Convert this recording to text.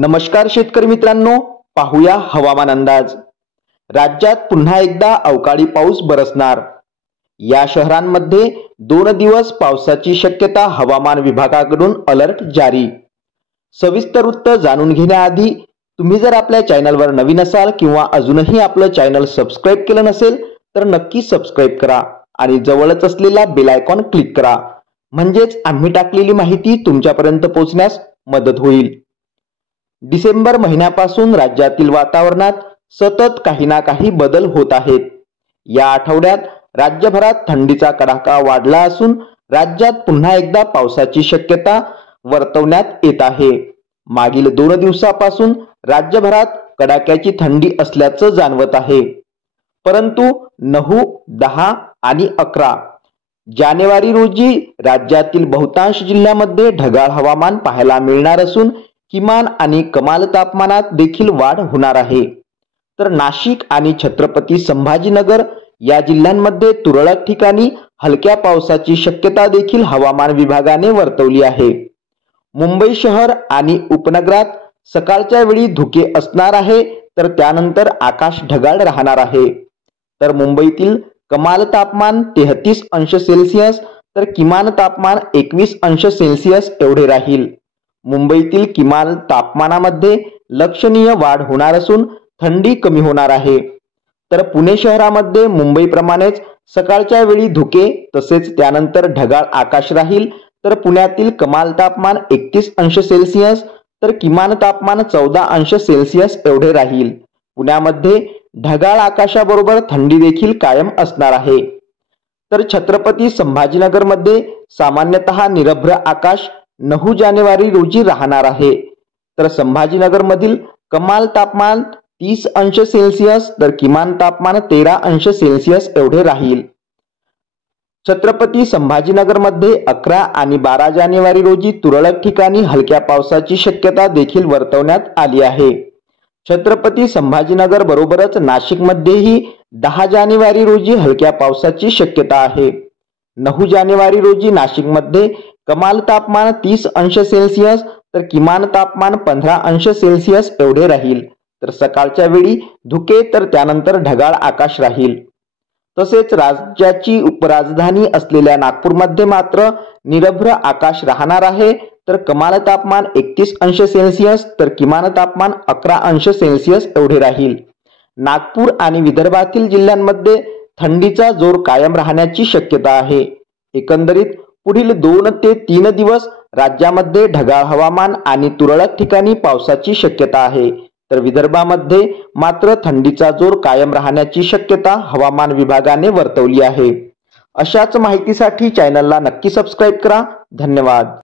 नमस्कार शेतकरी मित्रांनो, पाहूया हवामान अंदाज। राज्यात पुन्हा एकदा अवकाळी पाऊस बरसणार। या शहरांमध्ये 2 दिवस पावसाची शक्यता हवामान विभागाकडून अलर्ट जारी। सविस्तर वृत्त जाणून घेण्याआधी तुम्ही जर आपल्या चॅनलवर नवीन असाल किंवा अजूनही आपलं चॅनल सबस्क्राइब केलं नसेल तर नक्की सबस्क्राइब करा आणि जवळच असलेला बेल आयकॉन क्लिक करा, म्हणजेच आम्ही टाकलेली माहिती तुमच्यापर्यंत पोहोचण्यास मदत होईल। डिसेंबर महिन्यापासून राज्यातील वातावरणात सतत काही ना काही बदल होत आहेत। या आठवड्यात राज्यभरात थंडीचा कडाका वाढला असून राज्यात पुन्हा एकदा पावसाची शक्यता वर्तवण्यात येत आहे। मागील 2 दिवसापासून राज्यभरात कडाक्याची थंडी असल्याचं जाणवत आहे, परंतु 9, 10 आणि 11 जानेवारी रोजी राज्यातील बहुतांश जिल्ह्यांमध्ये ढगाळ हवामान पाहायला मिळणार असून किमान आणि कमाल तापमानात देखील वाढ होणार आहे। तर नाशिक आणि छत्रपती संभाजीनगर या जिल्ह्यांमध्ये तुरळक ठिकाणी हलक्या पावसाची शक्यता देखील हवामान विभागाने वर्तवली आहे। मुंबई शहर आणि उपनगरात सकाळच्या वेळी धुके असणार आहे, तर त्यानंतर आकाश ढगाळ राहणार आहे। तर मुंबईतील कमाल तापमान 33 अंश सेल्सिअस तर किमान तापमान 21 अंश सेल्सिअस एवढे राहील। मुंबईतील किमान तापमानामध्ये लक्षणीय वाढ होणार असून थंडी कमी होणार आहे। तर पुणे शहरामध्ये मुंबईप्रमाणेच सकाळच्या वेळी धुके तसेच त्यानंतर ढगाळ आकाश राहील। तर पुण्यातील कमाल तापमान 31 अंश सेल्सिअस तर किमान तापमान 14 अंश सेल्सिअस एवढे राहील। पुण्यामध्ये ढगाळ आकाशाबरोबर थंडी देखील कायम असणार आहे। तर छत्रपती संभाजीनगरमध्ये सामान्यतः निरभ्र आकाश 9 जानेवारी रोजी राहणार आहे। तर संभाजीनगरमधील कमाल तापमान 30 अंश सेल्सिअस तर किमान तापमान 13 अंश सेल्सिअस एवढे राहील। छत्रपती संभाजीनगरमध्ये 11 आणि 12 जानेवारी रोजी तुरळक ठिकाणी हलक्या पावसाची शक्यता देखील वर्तवण्यात आली आहे। छत्रपती संभाजीनगर बरोबरच नाशिकमध्येही 10 जानेवारी रोजी हलक्या पावसाची शक्यता आहे। 9 जानेवारी रोजी नाशिकमध्ये कमाल तापमान 30 अंश सेल्सिअस तर किमान तापमान 15 अंश सेल्सिअस एवढे राहील। तर सकाळच्या वेळी धुके तर त्यानंतर ढगाळ आकाश राहील। तसेच राज्याची उपराजधानी असलेल्या नागपूरमध्ये मात्र निरभ्र आकाश राहणार आहे। तर कमाल तापमान 31 अंश सेल्सिअस तर किमान तापमान 11 अंश सेल्सिअस एवढे राहील। नागपूर आणि विदर्भातील जिल्ह्यांमध्ये थंडीचा जोर कायम राहण्याची शक्यता आहे। एकंदरीत पुढील 2 ते 3 दिवस राज्यामध्ये ढगाळ हवामान आणि तुरळक ठिकाणी पावसाची शक्यता आहे। तर विदर्भामध्ये मात्र थंडीचा जोर कायम राहण्याची शक्यता हवामान विभागाने वर्तवली आहे। अशाच माहितीसाठी चॅनलला नक्की सबस्क्राइब करा। धन्यवाद।